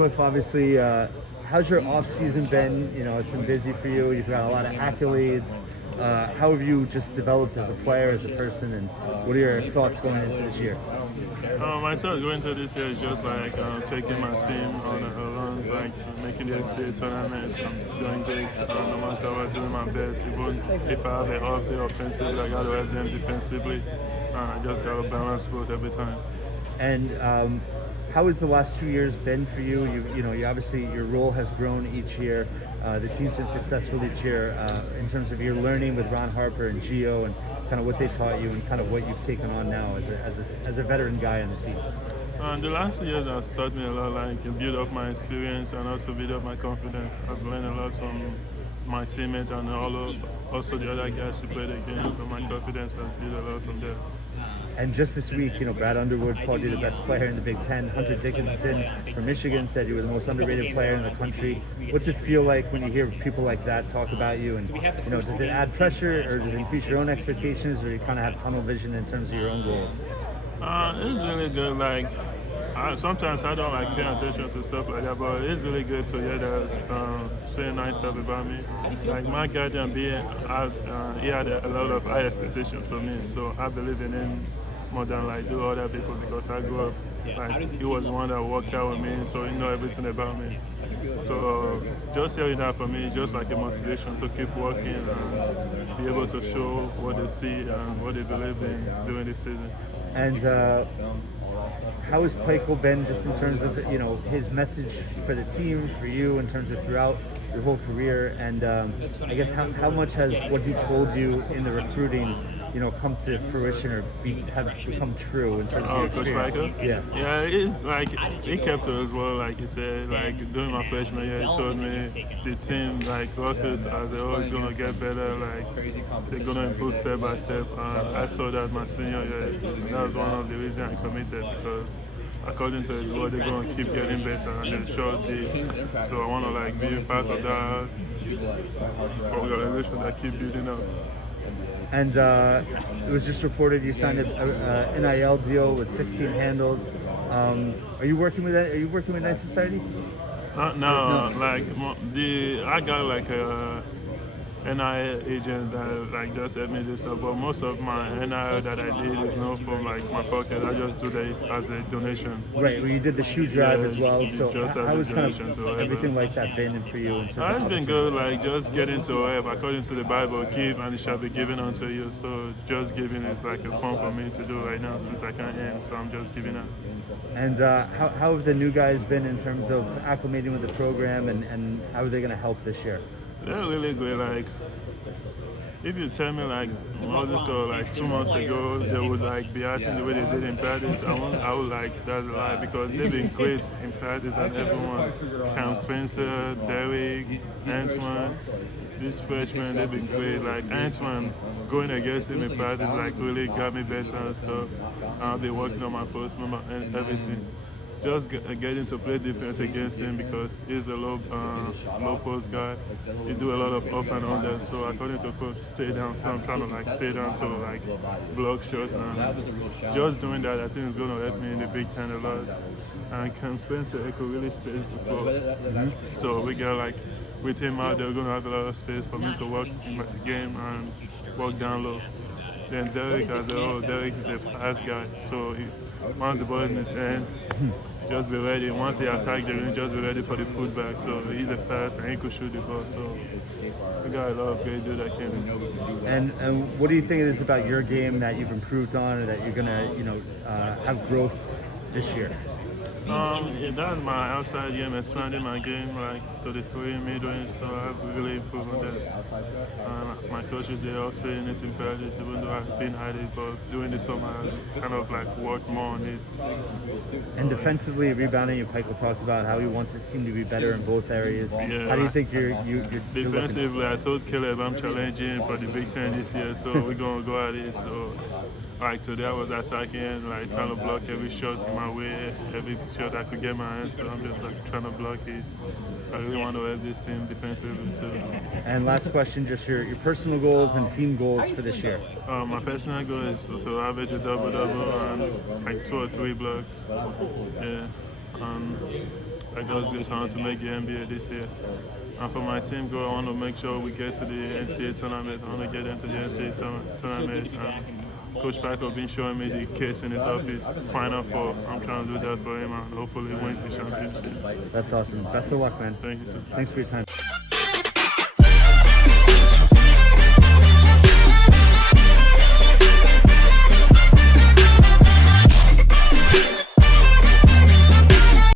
Cliff, obviously, how's your off season been? You know, it's been busy for you. You've got a lot of accolades. How have you just developed as a player, as a person, and what are your thoughts going into this year? My thought going into this year is just like taking my team on a run, like making the NCAA tournament. I'm doing great. No matter what, doing my best. Even if I have an off day offensively, I got to help them defensively. I just got to balance both every time. And how has the last 2 years been for you? You obviously your role has grown each year. The team's been successful each year in terms of your learning with Ron Harper and Gio and kind of what they taught you and kind of what you've taken on now as a veteran guy on the team. The last 2 years have taught me a lot, like build up my experience and also build up my confidence. I've learned a lot from my teammates and also the other guys who played against, so my confidence has built a lot from there. And just this week, Brad Underwood called you the best player in the Big Ten. Hunter Dickinson from Michigan said you were the most underrated player in the country. What's it feel like when you hear people like that talk about you? And does it add pressure, or does it increase your own expectations, or you kind of have tunnel vision in terms of your own goals? It's really good. Like sometimes I don't like paying attention to stuff like that, but it's really good to hear that saying nice stuff about me. Like my guardian he had a lot of high expectations for me, so I believe in him more than like do other people because I grew up like he was the one that worked out with me, so he knows everything about me. So just hearing that for me is just like a motivation to keep working and be able to show what they see and what they believe in during the season. And how has Pikiell been just in terms of his message for the team, for you, in terms of throughout your whole career? And I guess how much has what he told you in the recruiting come to fruition or have become true in terms of Coach Pikiell? Yeah, it's like he kept it as well. Like he said, like during my freshman year, he told me the team, like Rutgers, they're always gonna get better. Like they're gonna improve step by step. And I saw that my senior year. That was one of the reasons I committed because according to his word, they're gonna keep getting better, and they sure did. So I wanna like be a part of that organization that keep building up. And it was just reported you signed a NIL deal with 16 handles. Are you working with that? Are you working with Night Society? No, like I got like a NIL agent that like just helped me this stuff, but most of my NIL that I did is not from like my pocket. I just do that as a donation. Right, well, you did the shoe drive as well. So just how was kind of to everything like that been for you? It's been good, like just getting to help. According to the Bible, give and it shall be given unto you. So just giving is like a fun for me to do right now since I can't end. So I'm just giving out. And how have the new guys been in terms of acclimating with the program, and how are they going to help this year? They're really good. Like, if you tell me like like 2 months ago they would like be acting the way they did in practice, I would like that's a lie because they've been great in practice and everyone. Cam Spencer, Derek, Antoine, these freshmen they've been great. Like Antoine going against him in practice like really got me better and stuff. I've been working on my post movement and everything. Just getting to play defense against him because he's a low post guy. He do a lot of up and under. So according to coach, stay down. So I'm trying to like stay down to like block shots. And just doing that, I think is going to help me in the Big Ten a lot. And Cam Spencer could really space the floor. So we get like with him out there, we're going to have a lot of space for me to work in the game and work down low. Then Derek Derek is a fast guy. So once the ball in his hand, just be ready. Once he attacks the ring, just be ready for the putback. So he's a fast and he could shoot the ball. So we got a lot of great dudes that came in. And what do you think it is about your game that you've improved on, or that you're gonna have growth this year? That's my outside game, expanding my game like to the 3 mid-range, so I've really improved on that. My coaches, they all saying it in practice, even though I've been at it, but during the summer, I kind of like worked more on it. And defensively, rebounding, Pikiell talks about how he wants his team to be better in both areas. Yeah. How do you think you're defensively, I told Caleb I'm challenging for the Big Ten this year, so we're going to go at it. So, like today I was attacking, like trying to block every shot in my way, every shot I could get my hands, so I'm just like trying to block it. I really want to help this team defensively too. And last question, just your personal goals and team goals for this year. My personal goal is to average a double-double and like 2 or 3 blocks. Yeah. I just want to make the NBA this year. And for my team goal, I want to make sure we get to the NCAA tournament. I want to get into the NCAA tournament. Coach Pikiell been showing me the case in his office. Final Four. I'm trying to do that for him and hopefully wins the championship. That's awesome. Best of luck, man. Thank you, sir. Thanks for your time.